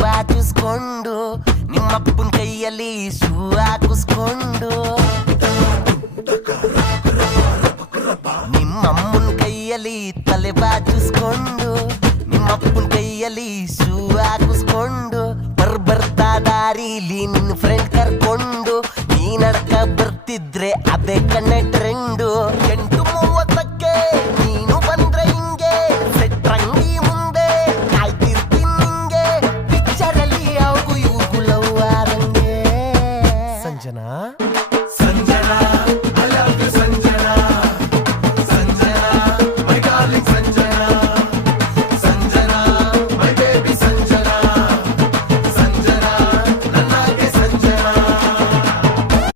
ಹಾಕಿಸ್ಕೊಂಡು ನಿಮ್ಮಪ್ಪನ ಕೈಯಲ್ಲಿ ಶೂ ಹಾಕಿಸ್ಕೊಂಡು. ನಿಮ್ಮಮ್ಮನ ಕೈಯಲ್ಲಿ ತಲೆ ಬಾಚಿಸ್ಕೊಂಡು ನಿಮ್ಮಪ್ಪನ ಕೈಯಲ್ಲಿ ಶೂ ಹಾಕಿಸ್ಕೊಂಡು ಬರ್ ಬರ್ತಾ ದಾರಿಲಿ ನಿನ್ನ ಫ್ರೆಂಡ್ ಕರ್ಕೊಂಡು, ನೀ ನಡ್ಕ ಬರ್ತಿದ್ರೆ ಅದೇ ಕಣ್ಣೆ ಟ್ರೆಂಡು संजना